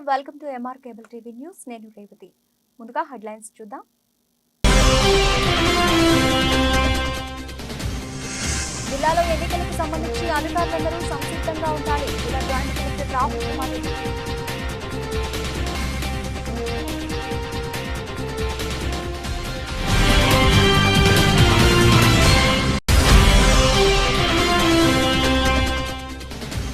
నమస్కారం, welcome to MR cable TV news. నేను రేవతి. ముందుగా హెడ్లైన్స్ చూద్దాం. జిల్లాలో ఎన్నికలకు సంబంధించి అధికారులందరూ సంసిద్ధంగా ఉండాలి. జిల్లా joint collector Rahul Kumar Reddy.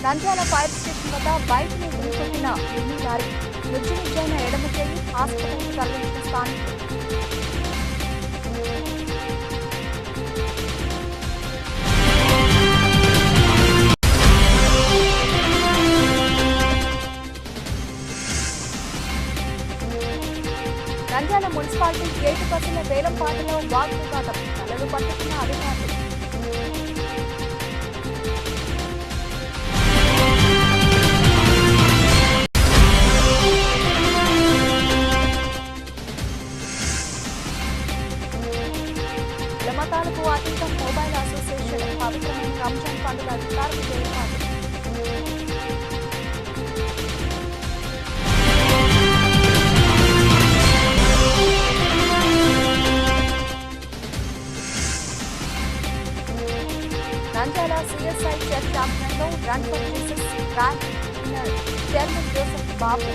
Nandyal fire station వద్ద బైక్ని ఢీకొట్టిన మినీ లారీ. నుజ్జునుజ్జైన ఎడమ చేయి హాస్పిటల్కి తరలించిన స్థానికులు. నంద్యాల మున్సిపాలిటీ గేటు బస్సుల వేలంపాటలో వాగ్వివాదం. తలలు పట్టుకున్న అధికారులు. మతాలకు అతీతం మొబైల్ అసోసియేషన్ పవిత్రమైన రంజాన్ పండుగ అధికారులు ఏర్పాటు. నంద్యాల సిఎస్ఐ చర్చ్ ఆధ్వర్యంలో run for Jesus rally chairman Joseph Babu.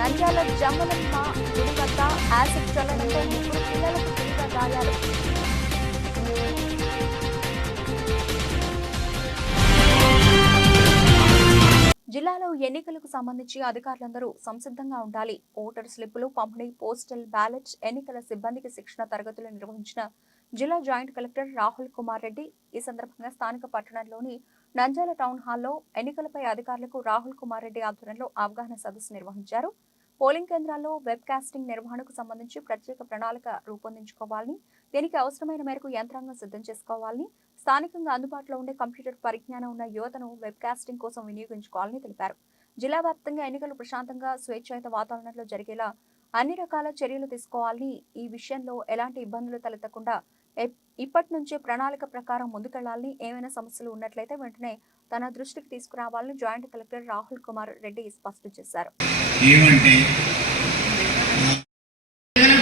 Nandyal Jammalamma గుడి వద్ద యాసిడ్ చల్లడంతో 3 పిల్లలకు తీవ్ర గాయాలు. జిల్లాలో ఎన్నికలకు సంబంధించి అధికారులందరూ సంసిద్ధంగా ఉండాలి. ఓటర్ స్లిప్పులు పంపిణీ, పోస్టల్ బ్యాలెట్, ఎన్నికల సిబ్బందికి శిక్షణ తరగతులు నిర్వహించిన జిల్లా జాయింట్ కలెక్టర్ రాహుల్ కుమార్ రెడ్డి. ఈ సందర్భంగా స్థానిక పట్టణంలోని నంద్యాల టౌన్ హాల్లో ఎన్నికలపై అధికారులకు రాహుల్ కుమార్ రెడ్డి ఆధ్వర్యంలో అవగాహన సదస్సు నిర్వహించారు. పోలింగ్ కేంద్రాల్లో వెబ్ కాస్టింగ్ నిర్వహణకు సంబంధించి ప్రత్యేక ప్రణాళిక రూపొందించుకోవాలని, దీనికి అవసరమైన మేరకు యంత్రాంగం సిద్ధం చేసుకోవాలని, స్థానికంగా అందుబాటులో ఉండే కంప్యూటర్ పరిజ్ఞానం ఉన్న యువతను వెబ్ కాస్టింగ్ కోసం వినియోగించుకోవాలని తెలిపారు. జిల్లా వ్యాప్తంగా ఎన్నికలు ప్రశాంతంగా, స్వేచ్ఛాయుత వాతావరణంలో జరిగేలా అన్ని రకాల చర్యలు తీసుకోవాలని, ఈ విషయంలో ఎలాంటి ఇబ్బందులు తలెత్తకుండా ఇప్పటి నుంచే ప్రణాళిక ప్రకారం ముందుకెళ్లాలని, ఏమైనా సమస్యలు ఉన్నట్లయితే వెంటనే తన దృష్టికి తీసుకురావాలని జాయింట్ కలెక్టర్ రాహుల్ కుమార్ రెడ్డి స్పష్టం చేశారు.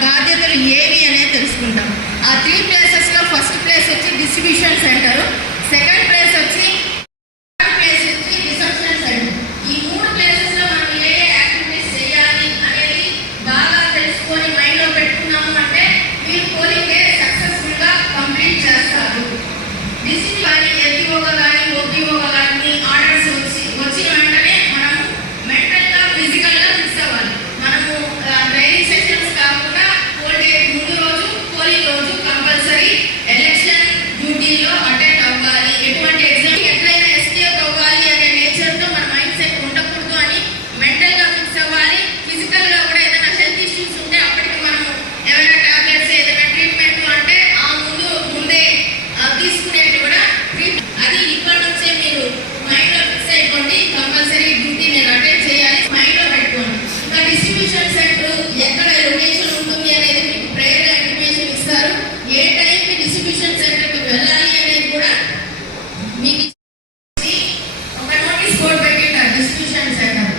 బాధ్యతలు ఏవి అనేది తెలుసుకుంటాం. ఆ 3 ప్లేసెస్ లో ఫస్ట్ ప్లేస్ వచ్చి డిస్ట్రిబ్యూషన్ సెంటర్, సెకండ్ ప్లేస్ వచ్చి రిసెప్షన్ సెంటర్. ఈ 3 ప్లేసెస్ లో మనం ఏ యాక్టివిటీస్ చేయాలి అనేది బాగా తెలుసుకొని మైండ్ లో పెట్టుకున్నాము అంటే మీరు పోలింగ్ సక్సెస్ఫుల్ గా కంప్లీట్ చేస్తారు. డిస్ట్రిక్ట్ కానీ ఎల్టీఓగా కానీ ఓపీఓగా కానీ ఆర్డర్స్ వచ్చిన వెంటనే మనం మెంటల్ గా ఫిజికల్ గా ఫిక్స్ అవ్వాలి. మనము ట్రైనింగ్ సెషన్స్ కాకుండా ముందు రోజు పోలింగ్ రోజు కంపల్సరీ ఎలక్షన్ డ్యూటీలో అటెండ్ అవ్వాలి. ఎటువంటి ఎగ్జామ్ ఎట్లయినా ఎస్కేప్ అవ్వాలి అనే నేచర్ తో మన మైండ్ సెట్ ఉండకూడదు అని మెంటల్ గా ఫిక్స్ అవ్వాలి. ఫిజికల్ గా కూడా ఏదైనా హెల్త్ ఇష్యూస్ ఉంటే అప్పటికి మనం ఏమైనా టాబ్లెట్స్ ఏదైనా ట్రీట్మెంట్ అంటే ముందే తీసుకునేది కూడా అది ఇప్పటి నుంచే మీరు మైండ్ లో ఫిక్స్ అయిపోండి. కంపల్సరీ డ్యూటీ నేను అటెండ్ చేయాలి, మైండ్ లో పెట్టుకోండి. ఇంకా డిస్ట్రిబ్యూషన్ సెంటర్ ఎక్కడ లొకేషన్ ఉంటుంది అనేది మీకు ప్రేయర్ గా ఇన్ఫర్మేషన్ ఇస్తారు. ఏ టైంకి డిస్ట్రిబ్యూషన్ సెంటర్ కి వెళ్ళాలి అనేది కూడా మీకు ఒక నోటీస్ బోర్డు పెట్టింటారు డిస్ట్రిబ్యూషన్ సెంటర్.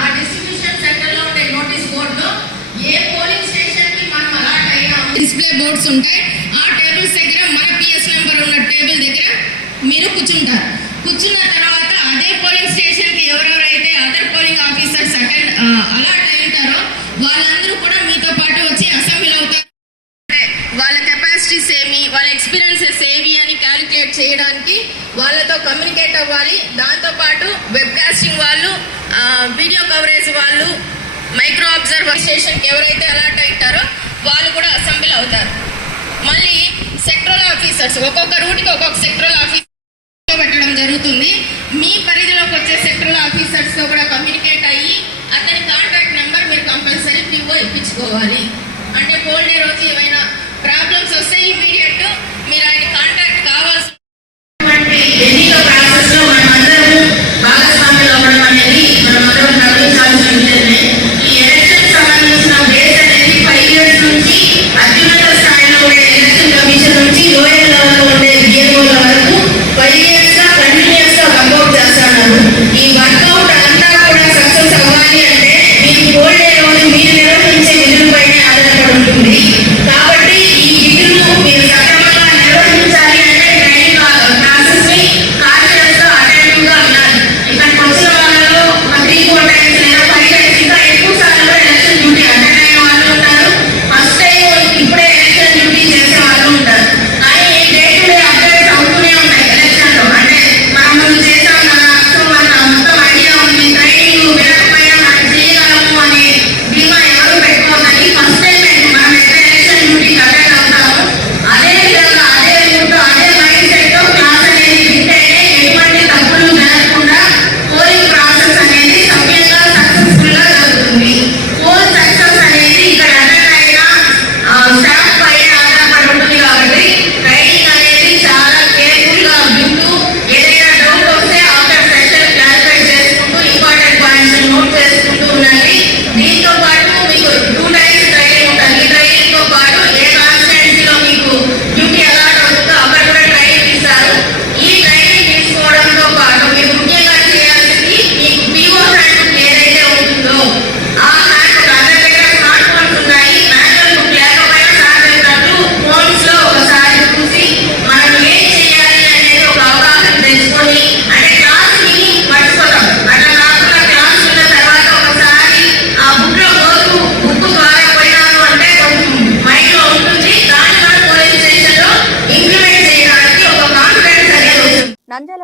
ఆ డిస్ట్రిబ్యూషన్ సెంటర్ లో ఉండే నోటీస్ బోర్డు లో ఏ పోలింగ్ స్టేషన్ కి మనం అలాట్ అయినా డిస్ప్లే బోర్డ్స్ ఉంటాయి. ఆ టేబుల్స్ దగ్గర మన పిఎస్ నెంబర్ ఉన్న టేబుల్ దగ్గర మీరు కూర్చుంటారు. కూర్చున్న తర్వాత అదే పోలింగ్ స్టేషన్ కి ఎవరెవరైతే అదర్ పోలింగ్ ఆఫీసర్స్ అలాట్ అయింటారో వాళ్ళందరూ కూడా మీతో పాటు వచ్చి అసెంబ్లీ అవుతారు. వాళ్ళ కెపాసిటీస్ ఏమి, వాళ్ళ ఎక్స్పీరియన్సెస్ ఏవి అని క్యాలిక్యులేట్ చేయడానికి వాళ్ళతో కమ్యూనికేట్ అవ్వాలి. దాంతో పాటు వెబ్ కాస్టింగ్ వాళ్ళు, వీడియో కవరేజ్ వాళ్ళు, మైక్రో అబ్జర్వర్ స్టేషన్ కి ఎవరైతే అలాట్ అయింటారో వాళ్ళు కూడా అసెంబ్లీ అవుతారు. మళ్ళీ సెక్టరల్ ఆఫీసర్స్ ఒక్కొక్క రూట్కి ఒక్కొక్క సెక్టరల్ ఆఫీసర్ పెట్టడం జరుగుతుంది. మీ పరిధిలోకి వచ్చే సెక్టరల్ ఆఫీసర్స్ తో కూడా కమ్యూనికేట్ అయ్యి అతని కాంటాక్ట్ నెంబర్ మీరు కంపల్సరీ పిఓ ఇప్పించుకోవాలి. అంటే పోల్ డే రోజు ఏమైనా ప్రాబ్లమ్స్ వస్తే ఇమీడియట్ మీరు ఆయన కాంటాక్ట్ కావాల్సి ఎన్నికల ప్రాసెస్ లో మనం అందరూ భాగస్వామ్యం అవ్వడం అనేది మనం అందరం గమనించాల్సిన విషయమే. ఈ ఎలక్షన్ సంబంధించిన బేస్ అనేది 5 years నుంచి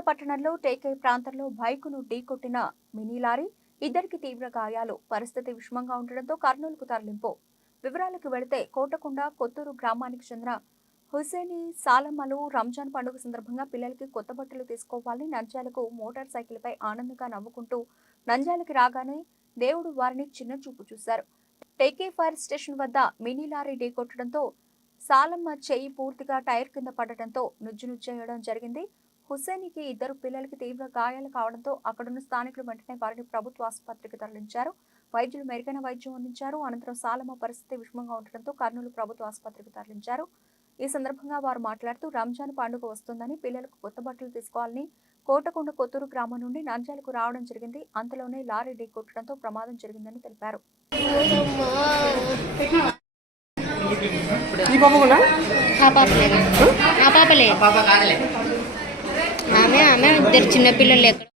పట్టణంలో టేకే ప్రాంతంలో బైకును ఢీకొట్టిన మినీ లారీ, ఇద్దరికి తీవ్ర గాయాలు. పరిస్థితి విషమంగా ఉండడంతో కర్నూలుకు తరలింపు. వివరాలకు వెళితే కోటకొండ కొత్తూరు గ్రామానికి చెందిన హుసేని సాలమ్మలు రంజాన్ పండుగ సందర్భంగా పిల్లలకి కొత్త బట్టలు తీసుకోవాలని నంద్యాలకు మోటార్ సైకిల్పై ఆనందంగా నవ్వుకుంటూ నంద్యాలకి రాగానే దేవుడు వారిని చిన్న చూపు చూశారు. టేకే ఫైర్ స్టేషన్ వద్ద మినీ లారీ ఢీకొట్టడంతో సాలమ్మ చెయ్యి పూర్తిగా టైర్ కింద పడటంతో నుజ్జునుజ్జేయడం జరిగింది. హుసేనికి ఇద్దరు పిల్లలకి తీవ్ర గాయాలు కావడంతో అక్కడున్న స్థానికులు వెంటనే వారిని ప్రభుత్వ ఆసుపత్రికి తరలించారు. వైద్యులు మెరుగైన వైద్యం అందించారు. అనంతరం సాలమ్మ పరిస్థితి విషమంగా ఉండటంతో కర్నూలు ప్రభుత్వ ఆసుపత్రికి తరలించారు. ఈ సందర్భంగా వారు మాట్లాడుతూ రంజాన్ పండుగ వస్తుందని పిల్లలకు కొత్త బట్టలు తీసుకోవాలని కోటకొండ కొత్తూరు గ్రామం నుండి నంద్యాలకు రావడం జరిగింది. అంతలోనే లారీ ఢీకొట్టడంతో ప్రమాదం జరిగిందని తెలిపారు. ఆమె ఇద్దరు చిన్నపిల్లలు ఎక్కడ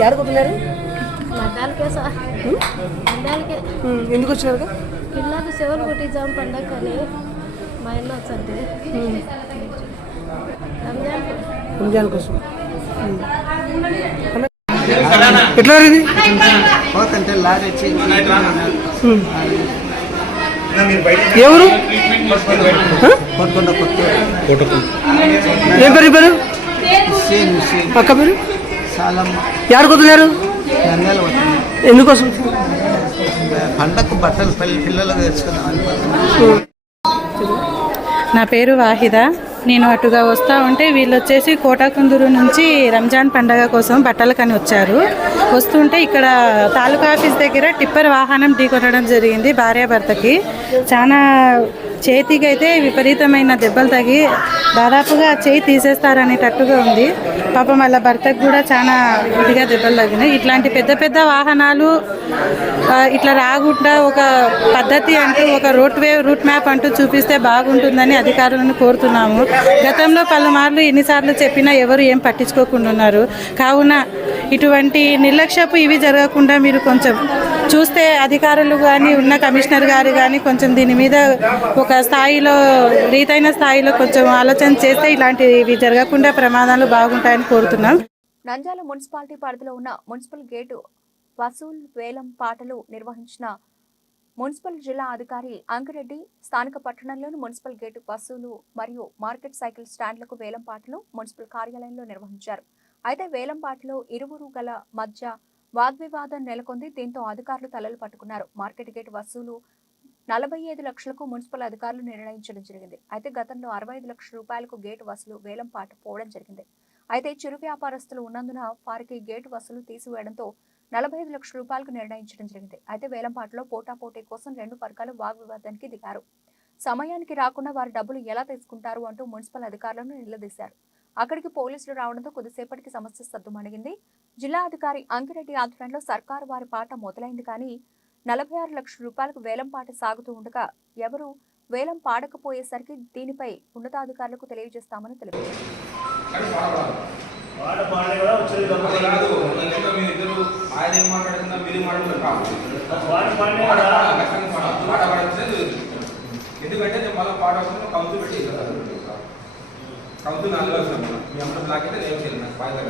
యారు కొట్టున్నారు? మండాలకే సార్, మండాలకే. ఎందుకు వచ్చినారు? పిల్లలకు చెవులు కుట్టించాం పండగ అని మా ఇల్లు వచ్చండి రంజాన్ కోసం. ఎట్లా పోతుంటే లారీ వచ్చి ఎవరు కొట్టుకుంటా ఏం పేరు పేరు అక్క పేరు సాలమ్మ యారు కొట్టున్నారు? నంద్యాల పోతుంది. ఎందుకోసం? పండగకు బట్టలు పిల్లలకు తెచ్చుకుందాం అనుకుంటున్నాను. నా పేరు వాహిదా. నేను అటుగా వస్తూ ఉంటే వీళ్ళు వచ్చేసి కోటకుందూరు నుంచి రంజాన్ పండగ కోసం బట్టలకని వచ్చారు. వస్తుంటే ఇక్కడ తాలూకా ఆఫీస్ దగ్గర టిప్పర్ వాహనం ఢీకొట్టడం జరిగింది. భార్యాభర్తకి చాలా చేతికి అయితే విపరీతమైన దెబ్బలు తగి దాదాపుగా చేయి తీసేస్తారనేటట్టుగా ఉంది. పాపం వాళ్ళ భర్తకు కూడా చాలా ఇదిగా దెబ్బలు తగినాయి. ఇట్లాంటి పెద్ద పెద్ద వాహనాలు ఇట్లా రాకుండా ఒక పద్ధతి అంటూ ఒక రూట్ మ్యాప్ అంటూ చూపిస్తే బాగుంటుందని అధికారులను కోరుతున్నాము. గతంలో పలుమార్లు ఎన్నిసార్లు చెప్పినా ఎవరు ఏం పట్టించుకోకుండా ఉన్నారు. కావున ఇటువంటి నిర్లక్ష్యపు ఇవి జరగకుండా మీరు కొంచెం చూస్తే అధికారులు కానీ ఉన్న కమిషనర్ గారు కానీ కొంచెం దీని మీద ఒక స్థాయిలో రీతైన స్థాయిలో కొంచెం ఆలోచన చేస్తే ఇలాంటివి జరగకుండా ప్రమాదాలు బాగుంటాయని కోరుతున్నాం. నంద్యాల మున్సిపాలిటీ పరిధిలో ఉన్న మున్సిపల్ గేటు వసూల్ వేలం పాటలు నిర్వహించిన మున్సిపల్ జిల్లా అధికారి అంకిరెడ్డి స్థానిక పట్టణంలోని మున్సిపల్ గేటు వసూలు మరియు మార్కెట్ సైకిల్ స్టాండ్లకు వేలం పాటలు మున్సిపల్ కార్యాలయంలో నిర్వహించారు. అయితే వేలం పాటలో ఇరువురు గల మధ్య వాగ్వివాదం నెలకొంది. దీంతో అధికారులు తలలు పట్టుకున్నారు. మార్కెట్ గేటు వసూలు 45 లక్షలకు మున్సిపల్ అధికారులు నిర్ణయించడం జరిగింది. అయితే గతంలో 65 లక్షల రూపాయలకు గేటు వసూలు వేలం పాట పోవడం జరిగింది. అయితే చిరు వ్యాపారస్తులు ఉన్నందున వారికి గేటు వసూలు తీసివేయడంతో 45 లక్షల రూపాయలకు నిర్ణయించడం జరిగింది. అయితే వేలంపాటలో పోటాపోటీ కోసం రెండు వర్గాలు వాగ్వివాదానికి దిగారు. సమయానికి రాకుండా వారి డబ్బులు ఎలా తీసుకుంటారు అంటూ మున్సిపల్ అధికారులను నిలదీశారు. అక్కడికి పోలీసులు రావడంతో కొద్దిసేపటికి సమస్య సద్దుమణిగింది. జిల్లా అధికారి అంకిరెడ్డి ఆధ్వర్యంలో సర్కారు వారి పాట మొదలైంది. కానీ 46 లక్షల రూపాయలకు వేలం పాట సాగుతూ ఉండగా ఎవరు వేలం పాడకపోయేసరికి దీనిపై ఉన్నతాధికారులకు తెలియజేస్తామని తెలిపారు. ఎందుకంటే మళ్ళీ పాట వస్తుంది కౌంటు పెట్టి కౌంటు 4 లక్షలు మీ అమ్మ నాకైతే నేను చేయాలి నాకు బాగా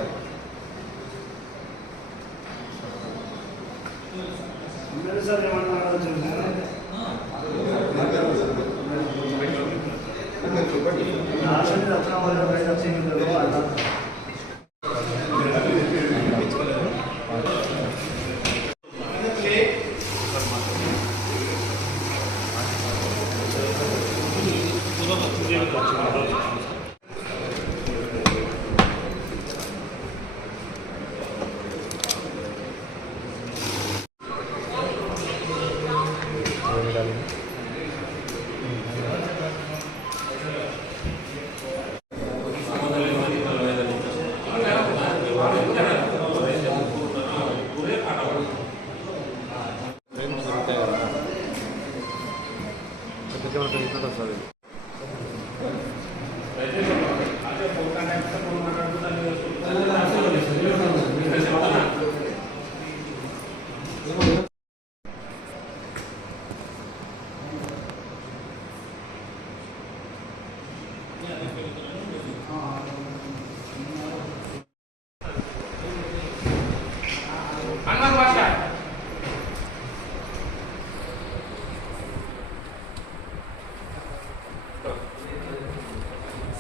ఇంకేమైనా పెంచినట్టు వస్తుంది.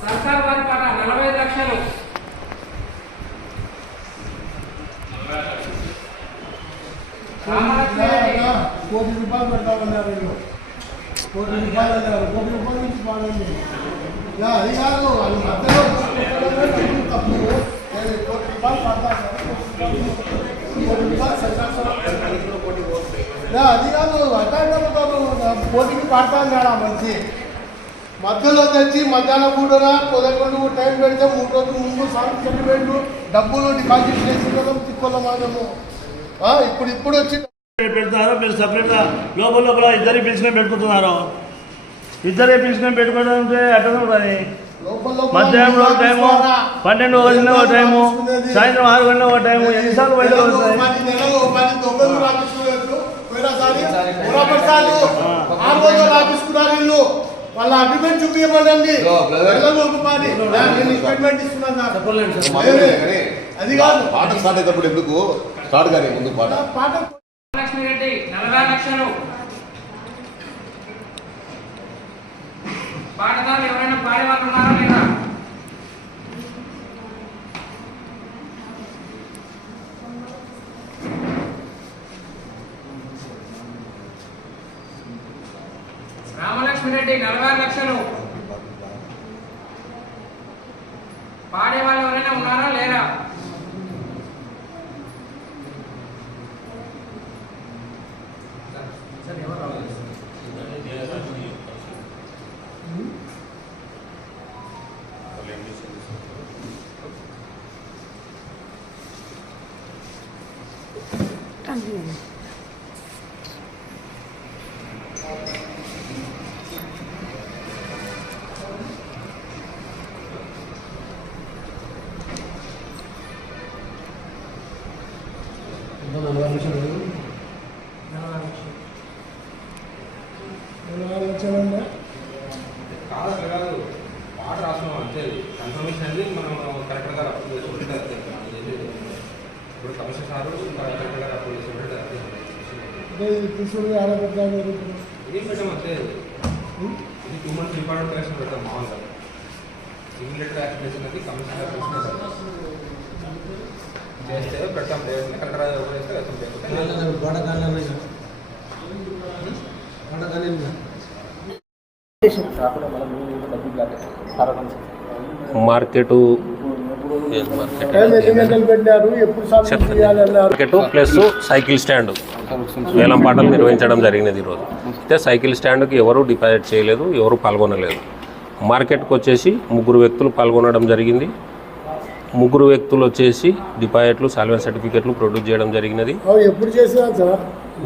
సర్కార్ వారి పాట 45 లక్షలు. కోటి రూపాయలు పెట్టాలన్నారు వీళ్ళు. కోటి రూపాయలు అన్నారు. కోటి రూపాయల నుంచి బాగుంది. అది కాదు అది మధ్యలో తప్పు. కోటి రూపాయలు పడతాను. కోటి రూపాయలు అది కాదు అటాక్ కోటికి పడతాను కాడా మంచి మధ్యలో తెచ్చి మధ్యాహ్నం కూడా 11 టైం పెడితే 3 రోజుల ముందు సర్టిఫికేట్లు డబ్బులు డిపాజిట్ చేసి తిప్పల మాదము ఇప్పుడు వచ్చి పెడతారు. మీరు సపరేట్గా లోపల ఇద్దరి పిలుచుకొని పెట్టుకుంటున్నారు. ఇద్దరే పిలుచుకొని పెట్టుకోవడం అంటే అట్లా ఉంటుంది. మధ్యాహ్నం ఒక టైము, 12 గంటల ఒక టైము, సాయంత్రం 6 గంటల ఒక టైము. ఎన్నిసార్లు బయట వస్తాయి? వాళ్ళ అగ్రిమెంట్ చూపించమనండి. అది కాదు పాట స్టార్ట్ అయ్యేటప్పుడు ఎందుకు స్టార్ట్ కానీ ముందు పాట లక్ష్మిరెడ్డి 40 లక్షలు. పాటదారులు ఎవరైనా పాడే వాళ్ళు ఉన్నారా లేదా? రామలక్ష్మిరెడ్డి 40 లక్షలు. పాడే వాళ్ళు ఎవరైనా ఉన్నారా లేరా? కాదు పాట రాస్తున్నాం అంతే. కన్ఫర్మేషన్ అనేది మనం కలెక్టర్ గారు అప్రూవ్ చేసుకుంటే అంతే. ఇప్పుడు కమిషనర్ సారు కలెక్టర్ గారు అప్రూవ్ చేసుకుంటే అంతే. ఏం పెట్టాం అంతే. ఇది 2 months ఇంపార్టెంట్ కలెక్షన్ పెడతాం మామూలుగా. సివిల్ లెటర్ యాక్టివేషన్ అనేది కమిషనర్ చేస్తే పెట్టాం. లేదంటే కలెక్టర్ గారు అప్రూవ్ చేస్తే మార్కెట్ ప్లస్ సైకిల్ స్టాండ్ వేలం పాటలు నిర్వహించడం జరిగినది ఈరోజు. అయితే సైకిల్ స్టాండ్కి ఎవరు డిపాజిట్ చేయలేదు, ఎవరు పాల్గొనలేదు. మార్కెట్కి వచ్చేసి 3 వ్యక్తులు పాల్గొనడం జరిగింది. 3 వ్యక్తులు వచ్చేసి డిపాజిట్లు, సాల్వెన్స్ సర్టిఫికెట్లు ప్రొడ్యూస్ చేయడం జరిగినది.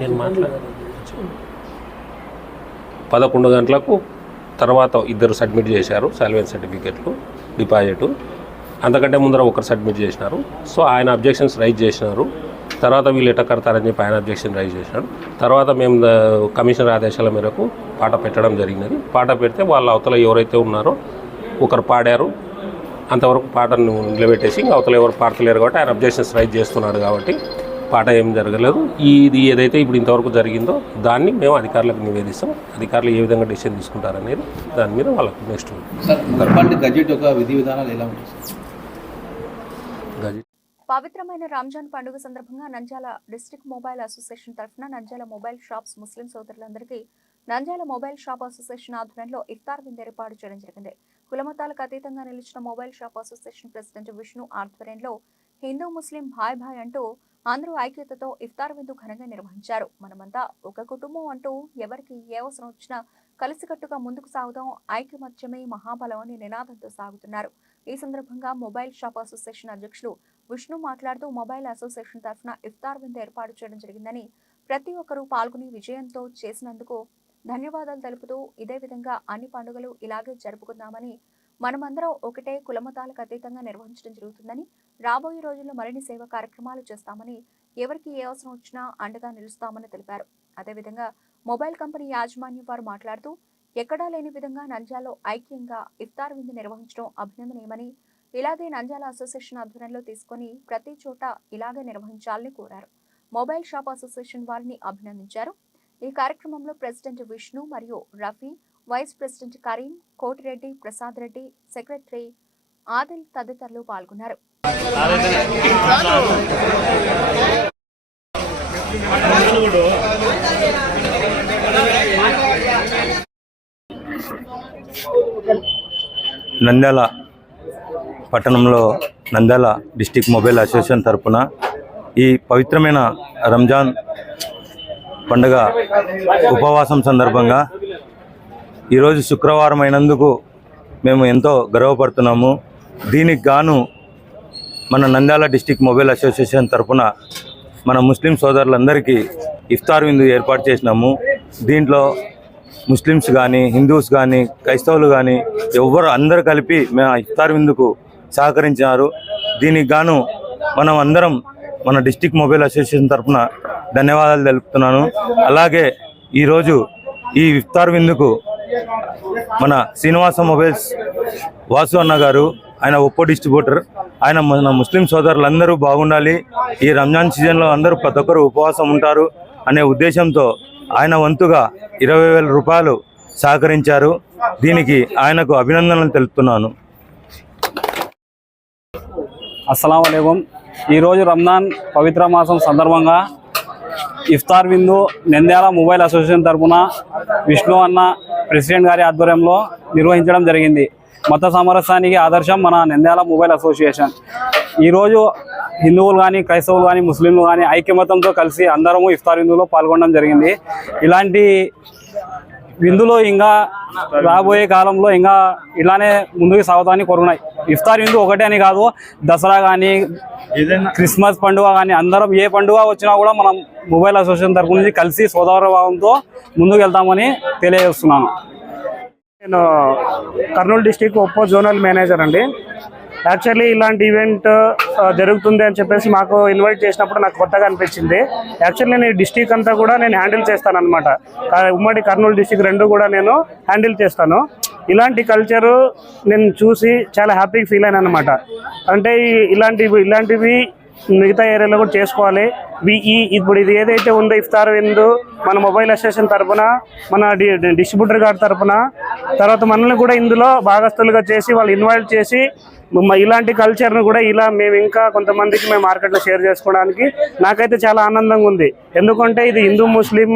నేను మాట్లాడాను 11 గంటలకు. తర్వాత 2 సబ్మిట్ చేశారు సాల్వెన్స్ సర్టిఫికెట్లు, డిపాజిట్. అంతకంటే ముందర 1 సబ్మిట్ చేసినారు. సో ఆయన అబ్జెక్షన్స్ రైజ్ చేసినారు. తర్వాత వీళ్ళు ఎట్ట కడతారని చెప్పి ఆయన అబ్జెక్షన్ రైజ్ చేసినాడు. తర్వాత మేము కమిషనర్ ఆదేశాల మేరకు పాట పెట్టడం జరిగినది. పాట పెడితే వాళ్ళ అవతల ఎవరైతే ఉన్నారో ఒకరు పాడారు. అంతవరకు పాటను నిలబెట్టేసి అవతల ఎవరు పాడతలేరు కాబట్టి ఆయన అబ్జెక్షన్స్ రైజ్ చేస్తున్నాడు కాబట్టి పాట ఏం జరగలేదు. ఇది ఏదైతే ఇప్పుడు ఇంతవరకు జరిగిందో దాన్ని మేము అధికారులకు నివేదిస్తాం. అధికారులు ఏ విధంగా డిసిషన్ తీసుకుంటారనేది దాని మీద వాళ్ళకు నెక్స్ట్ గజెట్ యొక్క విధి విధానాలు ఎలా ఉంటాయి? గజెట్ పవిత్రమైన రంజాన్ పండుగ సందర్భంగా నంద్యాల డిస్ట్రిక్ట్ మొబైల్ అసోసియేషన్ తరఫున నంద్యాల మొబైల్ షాప్స్ ముస్లిం సోదరులందరికీ నంద్యాల మొబైల్ షాప్ అసోసియేషన్ ఆధ్వర్యంలో ఇఫ్తార్ విందు ఏర్పాటు చేయడం జరిగింది. కులమతాలకు అతీతంగా నిలిచిన mobile shop association president Vishnu ఆధ్వర్యంలో హిందూ ముస్లిం భాయ్ భాయ్ అంటూ అందరూ ఐక్యతతో ఇఫ్తార్ విందు ఘనంగా నిర్వహించారు. మనమంతా ఒక కుటుంబం అంటూ ఎవరికి ఏ అవసరం వచ్చినా కలిసికట్టుగా ముందుకు సాగుదాం, ఐక్యమత్యమే మహాబలం అని నినాదంతో సాగుతున్నారు. ఈ సందర్భంగా మొబైల్ షాప్ అసోసియేషన్ అధ్యక్షులు విష్ణు మాట్లాడుతూ మొబైల్ అసోసియేషన్ తరఫున ఇఫ్తార్ విందు ఏర్పాటు చేయడం జరిగిందని, ప్రతి ఒక్కరూ పాల్గొని విజయంతో చేసినందుకు ధన్యవాదాలు తెలుపుతూ ఇదే విధంగా అన్ని పండుగలు ఇలాగే జరుపుకుందామని, మనమందరం ఒకటే కులమతాలకు అతీతంగా నిర్వహించడం జరుగుతుందని, రాబోయే రోజుల్లో మరిన్ని సేవా కార్యక్రమాలు చేస్తామని, ఎవరికి ఏ అవసరం వచ్చినా అండగా నిలుస్తామని తెలిపారు. అదేవిధంగా మొబైల్ కంపెనీ యాజమాన్యం వారు మాట్లాడుతూ ఎక్కడా లేని విధంగా నంద్యాలలో ఐక్యంగా ఇఫ్తార్ విందు నిర్వహించడం అభినందనీయమని, ఇలాగే నంద్యాల అసోసియేషన్ ఆధ్వర్యంలో తీసుకుని ప్రతి చోట ఇలాగే నిర్వహించాలని కోరారు. మొబైల్ షాప్ అసోసియేషన్ వారిని అభినందించారు. ఈ కార్యక్రమంలో ప్రెసిడెంట్ విష్ణు మరియు Rafi, vice president Karim, Kotireddy, Prasad Reddy, secretary Adil తదితరులు పాల్గొన్నారు. నంద్యాల పట్టణంలో నంద్యాల డిస్టిక్ మొబైల్ అసోసియేషన్ తరఫున ఈ పవిత్రమైన రంజాన్ పండుగ ఉపవాసం సందర్భంగా ఈరోజు శుక్రవారం అయినందుకు మేము ఎంతో గర్వపడుతున్నాము. దీనికి గాను మన నంద్యాల డిస్టిక్ మొబైల్ అసోసియేషన్ తరఫున మన ముస్లిం సోదరులందరికీ ఇఫ్తార్ విందు ఏర్పాటు చేసినాము. దీంట్లో ముస్లిమ్స్ కానీ, హిందూస్ కానీ, క్రైస్తవులు కానీ ఎవరు అందరూ కలిపి మేము ఇఫ్తార్ విందుకు సహకరించారు. దీనికి గాను మనం అందరం మన డిస్టిక్ మొబైల్ అసోసియేషన్ తరఫున ధన్యవాదాలు తెలుపుతున్నాను. అలాగే ఈరోజు ఈ ఇఫ్తార్ విందుకు మన శ్రీనివాస మొబైల్స్ వాసు అన్న గారు, ఆయన ఒప్పో డిస్ట్రిబ్యూటర్, ఆయన మన ముస్లిం సోదరులందరూ బాగుండాలి, ఈ రంజాన్ సీజన్లో అందరూ ప్రతి ఒక్కరు ఉపవాసం ఉంటారు అనే ఉద్దేశంతో ఆయన వంతుగా 20,000 రూపాయలు సహకరించారు. దీనికి ఆయనకు అభినందనలు తెలుపుతున్నాను. అస్సలాము అలైకుం. ఈరోజు రంజాన్ పవిత్ర మాసం సందర్భంగా ఇఫ్తార్ విందు నంద్యాల మొబైల్ అసోసియేషన్ తరఫున విష్ణు అన్న ప్రెసిడెంట్ గారి ఆధ్వర్యంలో నిర్వహించడం జరిగింది. మత సామరస్యానికి ఆదర్శం మన నంద్యాల మొబైల్ అసోసియేషన్. ఈరోజు హిందువులు కానీ, క్రైస్తవులు కానీ, ముస్లింలు కానీ ఐక్యమతంతో కలిసి అందరము ఇఫ్తార్ విందులో పాల్గొనడం జరిగింది. ఇలాంటి విందులో ఇంకా రాబోయే కాలంలో ఇంకా ఇలానే ముందుకు సాగుతామని కోరుకున్నాయి. ఇఫ్తార్ విందు ఒకటే అని కాదు, దసరా కానీ, క్రిస్మస్ పండుగ కానీ, అందరం ఏ పండుగ వచ్చినా కూడా మనం మొబైల్ అసోసియేషన్ తరఫు నుంచి కలిసి సోదరభావంతో ముందుకు వెళ్తామని తెలియజేస్తున్నాను. నేను Kurnool district Oppo zonal manager అండి. యాక్చువల్లీ ఇలాంటి ఈవెంట్ జరుగుతుంది అని చెప్పేసి మాకు ఇన్వైట్ చేసినప్పుడు నాకు కొత్తగా అనిపించింది. యాక్చువల్లీ నేను డిస్టిక్ అంతా కూడా నేను హ్యాండిల్ చేస్తాను అనమాట. ఉమ్మడి కర్నూలు డిస్టిక్ రెండు కూడా నేను హ్యాండిల్ చేస్తాను. ఇలాంటి కల్చరు నేను చూసి చాలా హ్యాపీగా ఫీల్ అయినా అనమాట. అంటే ఇలాంటివి మిగతా ఏరియాలో కూడా చేసుకోవాలి. ఇప్పుడు ఇది ఏదైతే ఉందో ఇఫ్తార్ విందు మన మొబైల్ అసోసియేషన్ తరఫున, మన డిస్ట్రిబ్యూటర్ గారి తరఫున, తర్వాత మనల్ని కూడా ఇందులో భాగస్తులుగా చేసి వాళ్ళు ఇన్వైట్ చేసి ఇలాంటి కల్చర్ను కూడా ఇలా మేము ఇంకా కొంతమందికి మేము మార్కెట్లో షేర్ చేసుకోవడానికి నాకైతే చాలా ఆనందంగా ఉంది. ఎందుకంటే ఇది హిందూ ముస్లిం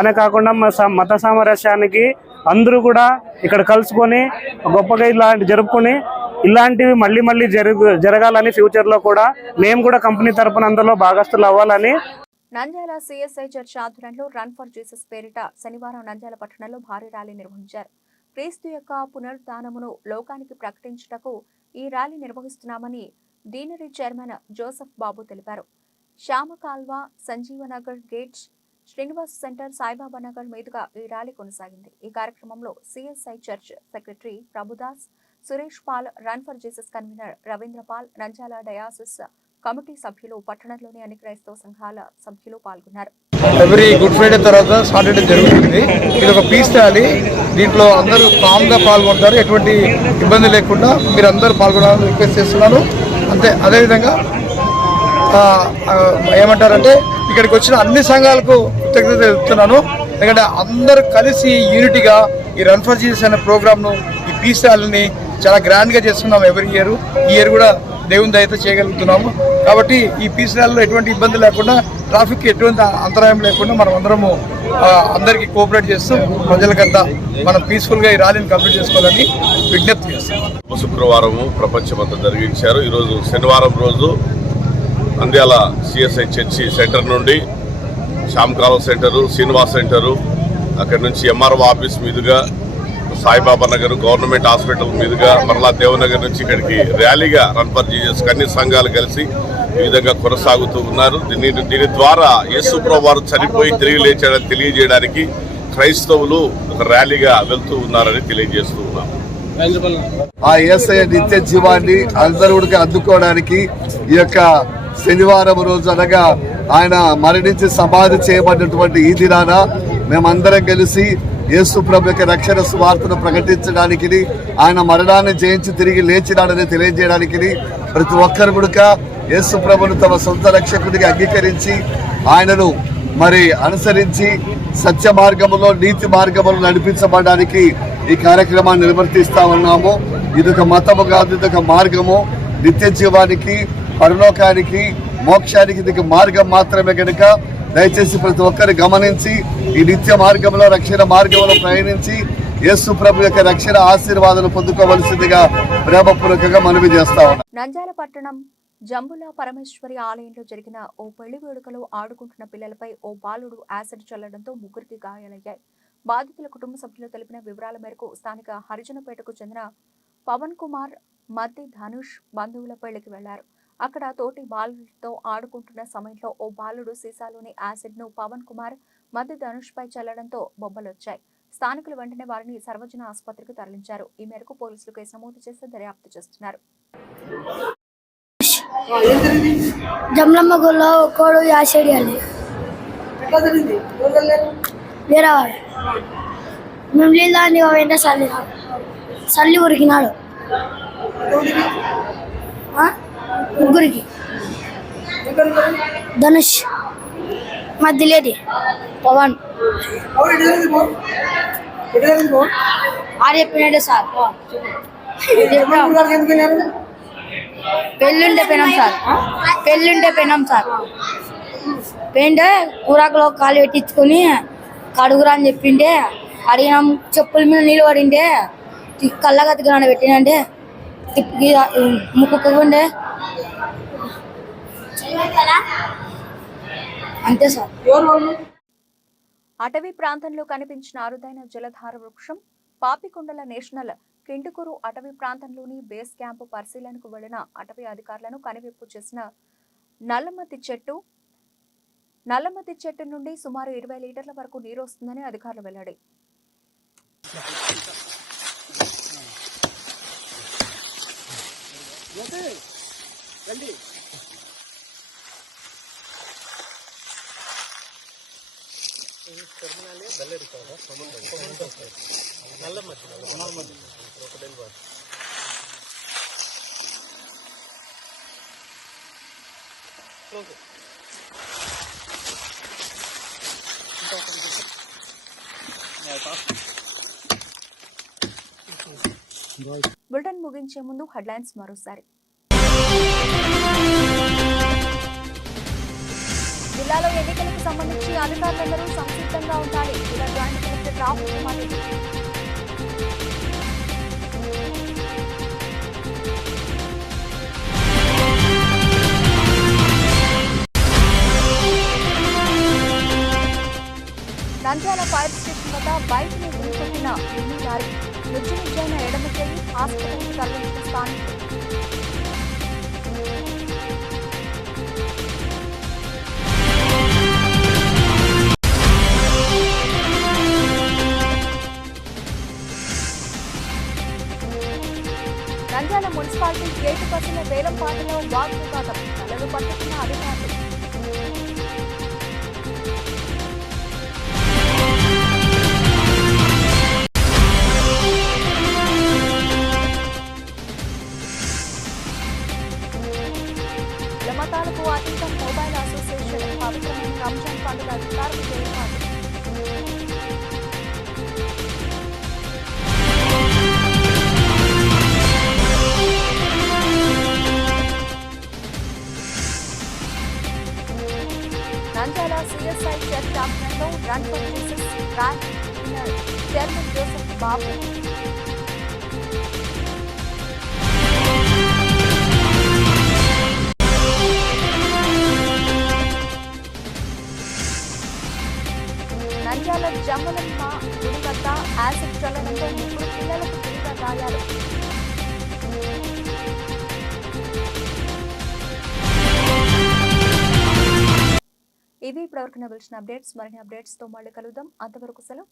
అనే కాకుండా మత సామరస్యానికి అందరూ కూడా ఇక్కడ కలుసుకొని గొప్పగా ఇలాంటి జరుపుకొని ఇలాంటివి మళ్ళీ జరగాలని ఫ్యూచర్లో కూడా మేము కూడా కంపెనీ తరపున అందులో భాగస్తులు అవ్వాలని. నంద్యాల సిఎస్ఐ చర్చ్ ఆధ్వర్యంలో రన్ ఫర్ జీసస్ పేరిట శనివారం నంద్యాల పట్టణంలో భారీ ర్యాలీ నిర్వహించారు. క్రీస్తు యొక్క పునరుద్ధానమును లోకానికి ప్రకటించుటకు ఈ ర్యాలీ నిర్వహిస్తున్నామని డీనరీ చైర్మన్ జోసెఫ్ బాబు తెలిపారు. శ్యామకాల్వ, సంజీవనగర్ గేట్స్, శ్రీనివాస్ సెంటర్, సాయిబాబా నగర్ మీదుగా ఈ ర్యాలీ కొనసాగింది. ఈ కార్యక్రమంలో CSI church secretary Prabhudas, Suresh Paul, run for Jesus convener Ravindrapal, Nandyal diocese committee సభ్యులు, పట్టణంలోని అన్ని క్రైస్తవ సంఘాల సభ్యులు పాల్గొన్నారు. ఎవ్రీ గుడ్ ఫ్రైడే తర్వాత సాటర్డే జరుగుతుంది. ఇది ఒక పీస్ ర్యాలీ. దీంట్లో అందరూ కామ్గా పాల్గొంటారు. ఎటువంటి ఇబ్బంది లేకుండా మీరు అందరూ పాల్గొనాలని రిక్వెస్ట్ చేస్తున్నాను. అదేవిధంగా ఏమంటారంటే ఇక్కడికి వచ్చిన అన్ని సంఘాలకు కృతజ్ఞత తెలుపుతున్నాను. ఎందుకంటే అందరూ కలిసి యూనిటీగా ఈ రన్ ఫర్ జీసస్ అనే ప్రోగ్రామ్ను, ఈ పీస్ ర్యాలీని చాలా గ్రాండ్గా చేస్తున్నాము ఎవ్రీ ఇయర్. ఈ ఇయర్ కూడా దేవుని దయతో చేయగలుగుతున్నాము. కాబట్టి ఈ పీస్ ర్యాలీలో ఎటువంటి ఇబ్బంది లేకుండా, ట్రాఫిక్ ఎటువంటి అంతరాయం లేకుండా మనం అందరము అందరికీ కోఆపరేట్ చేస్తూ ప్రజలకంతా మనం పీస్ఫుల్గా ఈ ర్యాలీని కంప్లీట్ చేసుకోవాలని విజ్ఞప్తి చేస్తాం. శుక్రవారము ప్రపంచమంతా జరిగించారు. ఈరోజు శనివారం రోజు నంద్యాల సిఎస్ఐ చర్చి సెంటర్ నుండి శ్యామకాల సెంటరు, శ్రీనివాస్ సెంటరు, అక్కడి నుంచి ఎంఆర్ఓ ఆఫీస్ మీదుగా సాయిబాబా నగర్, గవర్నమెంట్ హాస్పిటల్ మీదుగా మరలా దేవనగర్ నుంచి ఇక్కడికి ర్యాలీగా రన్ ఫర్ జీసస్ అన్ని సంఘాలు కలిసి ఈ విధంగా కొనసాగుతూ ఉన్నారు. దీని ద్వారా యేసు ప్రభువు వారు చనిపోయి తిరిగి లేచాడని తెలియజేయడానికి క్రైస్తవులు ఒక ర్యాలీగా వెళ్తూ ఉన్నారని తెలియజేస్తూ ఉన్నాము. ఆ యేసయ్య నిత్య జీవాన్ని అందరూ అందుకోవడానికి ఈ యొక్క శనివారం రోజు అనగా ఆయన మరణించి సమాధి చేయబడినటువంటి ఈ దినాన మేమందరం కలిసి యేసు ప్రభు యొక్క రక్షణ సువార్తను ప్రకటించడానికి, ఆయన మరణాన్ని జయించి తిరిగి లేచినాడని తెలియజేయడానికి ప్రతి ఒక్కరు కూడా యేసు ప్రభును తమ సొంత రక్షకుడిగా అంగీకరించి ఆయనను మరి అనుసరించి సత్య మార్గములో నీతి మార్గములో నడిపించబడడానికి ఈ కార్యక్రమాన్ని నిర్వర్తిస్తా ఉన్నాము. ఇదొక మతము కాదు, ఇదొక మార్గము. నిత్య జీవానికి, పరలోకానికి, మోక్షానికి ఇది మార్గం మాత్రమే కనుక దయచేసి ప్రతి ఒక్కరు గమనించి ఈ నిత్య మార్గంలో, రక్షణ మార్గంలో ప్రయాణించి యేసు ప్రభు యొక్క రక్షణ ఆశీర్వాదాలు పొందుకోవలసిందిగా ప్రేమపూర్వకంగా మనవి చేస్తా ఉన్నాం. నంద్యాల పట్టణం జంబుల పరమేశ్వరి ఆలయంలో జరిగిన ఓ పెళ్లి వేడుకలో ఆడుకుంటున్న పిల్లలపై ఓ బాలుడు యాసిడ్ చల్లడంతో ముగ్గురికి గాయాలయ్యాయి. బాధితుల కుటుంబ సభ్యులు తెలిపిన వివరాల మేరకు స్థానిక హరిజనపేటకు చెందిన పవన్ కుమార్, మద్ది ధనుష్ బంధువుల పెళ్లికి వెళ్లారు. అక్కడ తోటి బాలులతో ఆడుకుంటున్న సమయంలో ఓ బాలుడు సీసాలోని యాసిడ్ ను పవన్ కుమార్, మద్ది ధనుష్ పై చల్లడంతో బొబ్బలొచ్చాయి. స్థానికులు వెంటనే వారిని సర్వజన ఆసుపత్రికి తరలించారు. ఈ మేరకు పోలీసులు కేసు నమోదు చేసి దర్యాప్తు చేస్తున్నారు. జమ్లమ్మ గుళ్ళో ఒక్కోడు యాసిడ్ వేరేవాడు మేము నీళ్ళని వెంట చల్లి ఉరికినాడు. ముగ్గురికి ధనుష్, మధ్యలేది పవన్. ఆడ చెప్పినట్టే సార్ పెళ్ళుంటే పెనాం సార్ పెంటే కూరాకులో కాలు పెట్టించుకొని కడుగురా అని చెప్పిండే అడిగినాం. చెప్పుల మీద నీళ్ళు పడిండే కళ్ళగా తిగ్గన పెట్టినంటే ముక్కుండే అంతే సార్. అటవీ ప్రాంతంలో కనిపించిన అరుదైన జలధార వృక్షం పాపికొండల నేషనల్ కింటుకూరు అటవీ ప్రాంతంలోని బేస్ క్యాంపు పరిశీలనకు వెళ్లిన అటవీ అధికారులను కనువిప్పు చేసిన నల్లమతి చెట్టు నుండి సుమారు 20 లీటర్ల వరకు నీరు వస్తుందని అధికారులు వెల్లడి. బులెటిన్ ముగించే ముందు హెడ్లైన్స్ మరోసారి. జిల్లాలో ఎన్నికలకు సంబంధించి అధికారులందరూ సంసిద్ధంగా ఉండాలి. జిల్లా joint collector Rahul Kumar Reddy. Nandyal fire station వద్ద బైక్ని ఢీకొట్టిన మినీ లారీ. నుజ్జునుజ్జైన ఎడమ చెయ్యి హాస్పిటల్కి తరలించిన స్థానికులు. నంద్యాల మున్సిపాలిటీ గేటు పక్కన వేలంపాటలో వాగ్వివాదం. తలలు పట్టుకున్న అధికారులు. మతాలకు అతీతం మొబైల్ అసోసియేషన్ పవిత్రమైన రంజాన్ పండుగ అధికారులు ఏర్పాటు. నంద్యాల సిఎస్ఐ చెస్ ఛాంపియన్లో run for Jesus rank winner chairman Joseph Babu. Nandyal Jammalamma గుడి వద్ద యాసిడ్ చల్లడంతో 3 పిల్లలకు తీవ్ర గాయాలు. ఇవి ఇప్పటివరకు నిలిచిన అప్డేట్స్. మరిన్ని అప్డేట్స్ తో మళ్ళీ కలుద్దాం. అంతవరకు సెలవు.